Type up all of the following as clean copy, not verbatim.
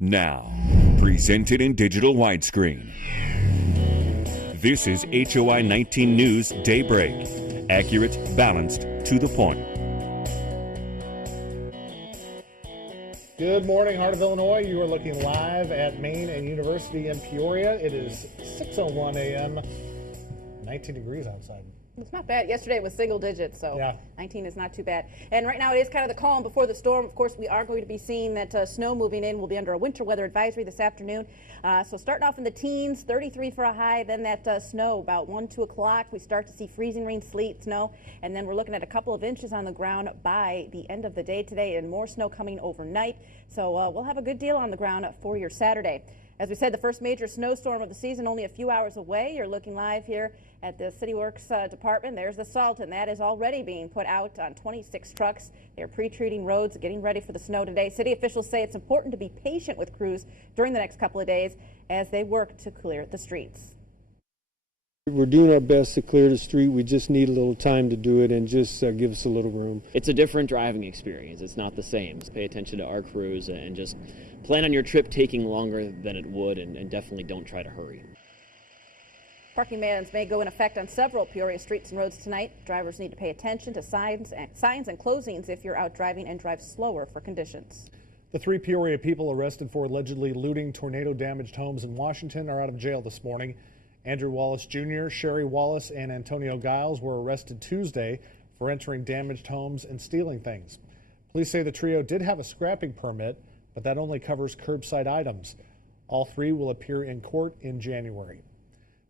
Now, presented in digital widescreen. This is HOI-19 News Daybreak. Accurate, balanced, to the point. Good morning, Heart of Illinois. You are looking live at Maine and University in Peoria. It is 6:01 a.m., 19 degrees outside. It's not bad. Yesterday it was single digits, so yeah. 19 is not too bad. And right now it is kind of the calm before the storm. Of course, we are going to be seeing that snow moving in. We'll be under a winter weather advisory this afternoon. So starting off in the teens, 33 for a high, then that snow about 1, 2 o'clock. We start to see freezing rain, sleet, snow, and then we're looking at a couple of inches on the ground by the end of the day today, and more snow coming overnight. So we'll have a good deal on the ground for your Saturday. As we said, the first major snowstorm of the season only a few hours away. You're looking live here at the City Works department. There's the salt, and that is already being put out on 26 trucks. They're pre-treating roads, getting ready for the snow today. City officials say it's important to be patient with crews during the next couple of days as they work to clear the streets. We're doing our best to clear the street. We just need a little time to do it and just give us a little room. It's a different driving experience. It's not the same. Pay attention to our crews and just plan on your trip taking longer than it would, and definitely don't try to hurry. Parking bans may go in effect on several Peoria streets and roads tonight. Drivers need to pay attention to signs and closings if you're out driving, and drive slower for conditions. The 3 Peoria people arrested for allegedly looting tornado-damaged homes in Washington are out of jail this morning. Andrew Wallace Jr., Sherry Wallace, and Antonio Giles were arrested Tuesday for entering damaged homes and stealing things. Police say the trio did have a scrapping permit, but that only covers curbside items. All 3 will appear in court in January.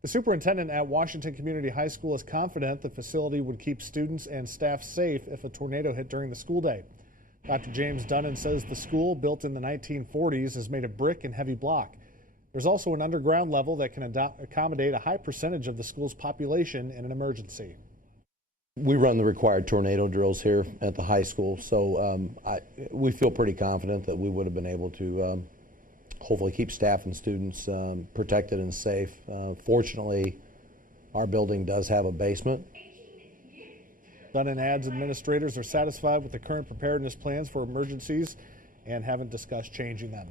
The superintendent at Washington Community High School is confident the facility would keep students and staff safe if a tornado hit during the school day. Dr. James Dunnan says the school, built in the 1940s, is made of brick and heavy block. There's also an underground level that can accommodate a high percentage of the school's population in an emergency. We run the required tornado drills here at the high school, so we feel pretty confident that we would have been able to hopefully keep staff and students protected and safe. Fortunately, our building does have a basement. Dunnan adds administrators are satisfied with the current preparedness plans for emergencies and haven't discussed changing them.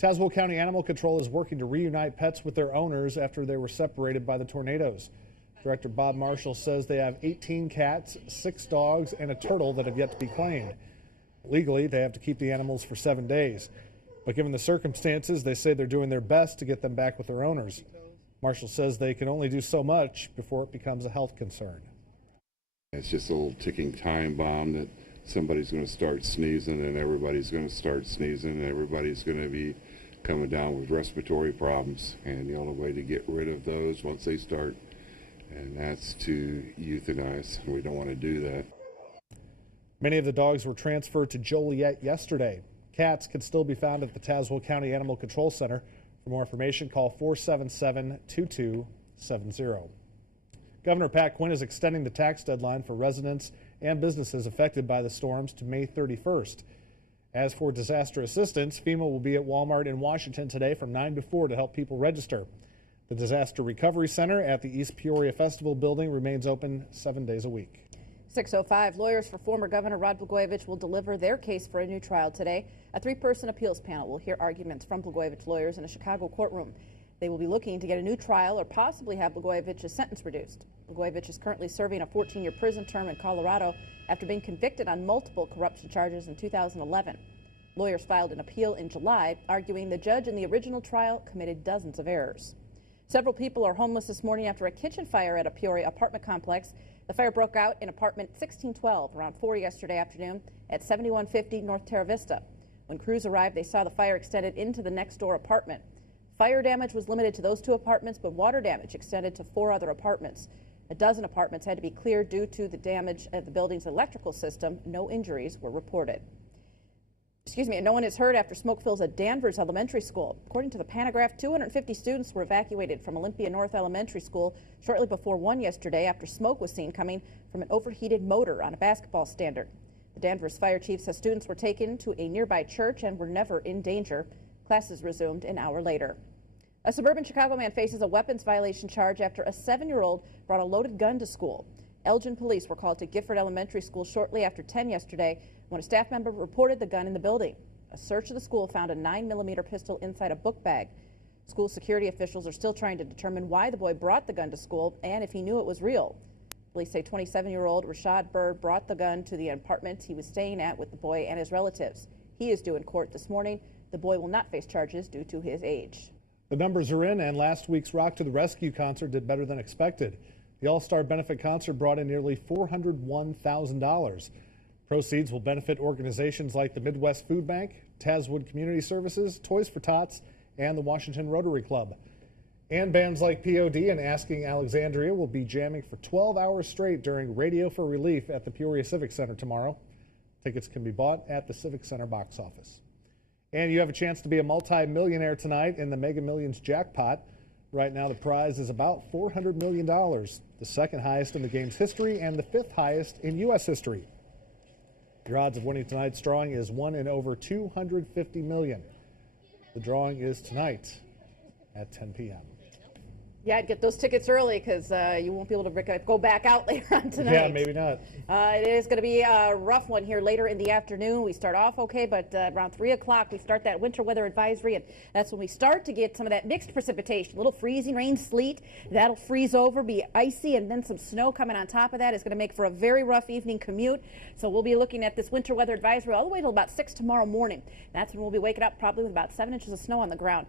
Tazewell County Animal Control is working to reunite pets with their owners after they were separated by the tornadoes. Director Bob Marshall says they have 18 cats, 6 dogs, and a turtle that have yet to be claimed. Legally, they have to keep the animals for 7 days. But given the circumstances, they say they're doing their best to get them back with their owners. Marshall says they can only do so much before it becomes a health concern. It's just a little ticking time bomb that somebody's going to start sneezing and everybody's going to start sneezing and everybody's going to be coming down with respiratory problems. And the only way to get rid of those once they start, and that's to euthanize. We don't want to do that. Many of the dogs were transferred to Joliet yesterday. Cats can still be found at the Tazewell County Animal Control Center. For more information, call 477-2270. Governor Pat Quinn is extending the tax deadline for residents and businesses affected by the storms to May 31st. As for disaster assistance, FEMA will be at Walmart in Washington today from 9 to 4 to help people register. The Disaster Recovery Center at the East Peoria Festival Building remains open 7 days a week. 6:05, lawyers for former Governor Rod Blagojevich will deliver their case for a new trial today. A 3-person appeals panel will hear arguments from Blagojevich lawyers in a Chicago courtroom. They will be looking to get a new trial or possibly have Blagojevich's sentence reduced. Blagojevich is currently serving a 14-year prison term in Colorado after being convicted on multiple corruption charges in 2011. Lawyers filed an appeal in July, arguing the judge in the original trial committed dozens of errors. Several people are homeless this morning after a kitchen fire at a Peoria apartment complex. The fire broke out in apartment 1612 around 4 yesterday afternoon at 7150 North Terra Vista. When crews arrived, they saw the fire extended into the next door apartment. Fire damage was limited to those 2 apartments, but water damage extended to 4 other apartments. A dozen apartments had to be cleared due to the damage of the building's electrical system. No injuries were reported. No one is hurt after smoke fills a Danvers Elementary School. According to the Panagraph, 250 students were evacuated from Olympia North Elementary School shortly before 1 yesterday after smoke was seen coming from an overheated motor on a basketball standard. The Danvers fire chief says students were taken to a nearby church and were never in danger. Classes resumed an hour later. A suburban Chicago man faces a weapons violation charge after a 7-year-old brought a loaded gun to school. Elgin police were called to Gifford Elementary School shortly after 10 yesterday when a staff member reported the gun in the building. A search of the school found a 9mm pistol inside a book bag. School security officials are still trying to determine why the boy brought the gun to school and if he knew it was real. Police say 27-year-old Rashad Bird brought the gun to the apartment he was staying at with the boy and his relatives. He is due in court this morning. The boy will not face charges due to his age. The numbers are in, and last week's Rock to the Rescue concert did better than expected. The All-Star Benefit Concert brought in nearly $401,000. Proceeds will benefit organizations like the Midwest Food Bank, Tazwood Community Services, Toys for Tots, and the Washington Rotary Club. And bands like POD and Asking Alexandria will be jamming for 12 hours straight during Radio for Relief at the Peoria Civic Center tomorrow. Tickets can be bought at the Civic Center box office. And you have a chance to be a multi-millionaire tonight in the Mega Millions jackpot. Right now the prize is about $400 million, the second highest in the game's history and the fifth highest in U.S. history. Your odds of winning tonight's drawing is 1 in over 250 million. The drawing is tonight at 10 p.m. Yeah, I'd get those tickets early because you won't be able to go back out later on tonight. Yeah, maybe not. It is going to be a rough one here later in the afternoon. We start off okay, but around 3 o'clock we start that winter weather advisory, and that's when we start to get some of that mixed precipitation, a little freezing rain, sleet. That'll freeze over, be icy, and then some snow coming on top of that is going to make for a very rough evening commute. So we'll be looking at this winter weather advisory all the way till about 6 tomorrow morning. That's when we'll be waking up probably with about 7 inches of snow on the ground.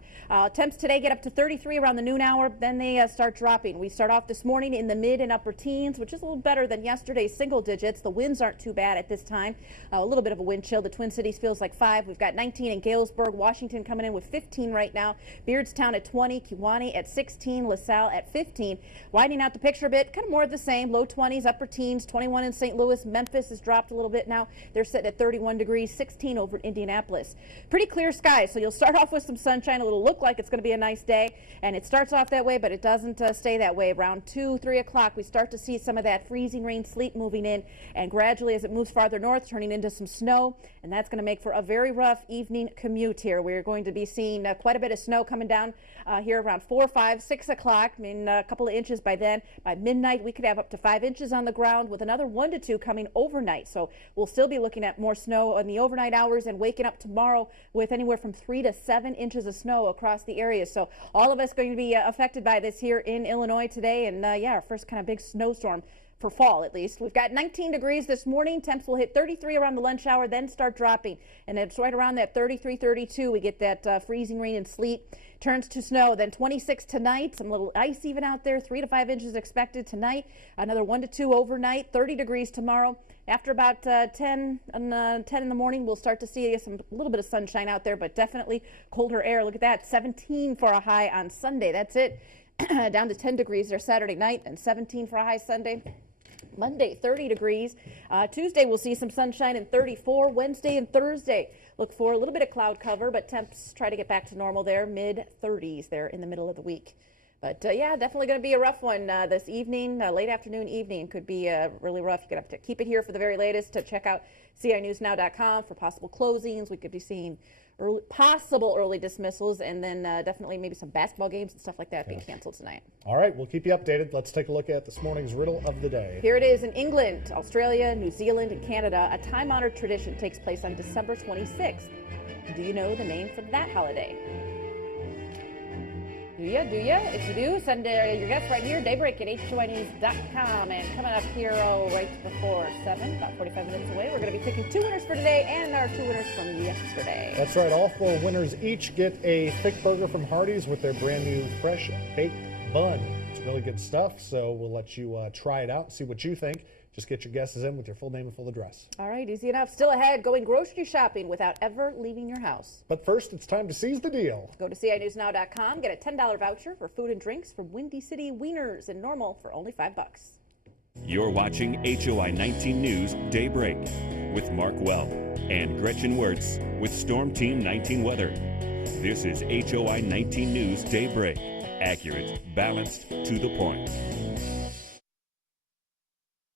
Temps today get up to 33 around the noon hour, then they start dropping. We start off this morning in the mid and upper teens, which is a little better than yesterday's single digits. The winds aren't too bad at this time. A little bit of a wind chill. The Twin Cities feels like 5. We've got 19 in Galesburg. Washington coming in with 15 right now. Beardstown at 20. Kewanee at 16. LaSalle at 15. Widening out the picture a bit, kind of more of the same. Low 20s, upper teens. 21 in St. Louis. Memphis has dropped a little bit now. They're sitting at 31 degrees. 16 over in Indianapolis. Pretty clear skies, so you'll start off with some sunshine. It'll look like it's going to be a nice day, and it starts off that way, but it doesn't stay that way. Around 2, 3 o'clock, we start to see some of that freezing rain, sleet moving in, and gradually as it moves farther north, turning into some snow, and that's going to make for a very rough evening commute here. We're going to be seeing quite a bit of snow coming down here around 4, 5, 6 o'clock. I mean, a couple of inches by then. By midnight, we could have up to 5 inches on the ground with another 1 to 2 coming overnight. So we'll still be looking at more snow in the overnight hours and waking up tomorrow with anywhere from 3 to 7 inches of snow across the area. So all of us going to be affected by this here in Illinois today, and yeah, our first kind of big snowstorm for fall, at least. We've got 19 degrees this morning. Temps will hit 33 around the lunch hour, then start dropping, and it's right around that 33, 32. We get that freezing rain and sleet. Turns to snow, then 26 tonight. Some little ice even out there. 3 to 5 inches expected tonight. Another 1 to 2 overnight. 30 degrees tomorrow. After about 10 in the morning, we'll start to see a little bit of sunshine out there, but definitely colder air. Look at that, 17 for a high on Sunday. That's it. Down to 10 degrees there Saturday night, and 17 for a high Sunday. Monday, 30 degrees. Tuesday, we'll see some sunshine and 34. Wednesday and Thursday, look for a little bit of cloud cover, but temps try to get back to normal there, mid-30s there in the middle of the week. But yeah, definitely going to be a rough one this evening. Late afternoon, evening could be really rough. You're going to have to keep it here for the very latest. To check out CINewsNow.com for possible closings. We could be seeing possible early dismissals, and then definitely maybe some basketball games and stuff like that being canceled tonight. All right, we'll keep you updated. Let's take a look at this morning's riddle of the day. Here it is. In England, Australia, New Zealand, and Canada, a time-honored tradition takes place on December 26th. Do you know the name for that holiday? Do ya? If you do, send your guess right here, Daybreak at HOI-News.com. And coming up here right before 7, about 45 minutes away, we're going to be picking 2 winners for today and our 2 winners from yesterday. That's right. All 4 winners each get a thick burger from Hardee's with their brand new fresh baked bun. It's really good stuff, so we'll let you try it out and see what you think. Just get your guesses in with your full name and full address. All right, easy enough. Still ahead, going grocery shopping without ever leaving your house. But first, it's time to seize the deal. Go to CINewsNow.com, get a $10 voucher for food and drinks from Windy City Wieners and Normal for only $5. You're watching HOI-19 News Daybreak with Mark Weld and Gretchen Wirtz with Storm Team 19 Weather. This is HOI-19 News Daybreak. Accurate, balanced, to the point.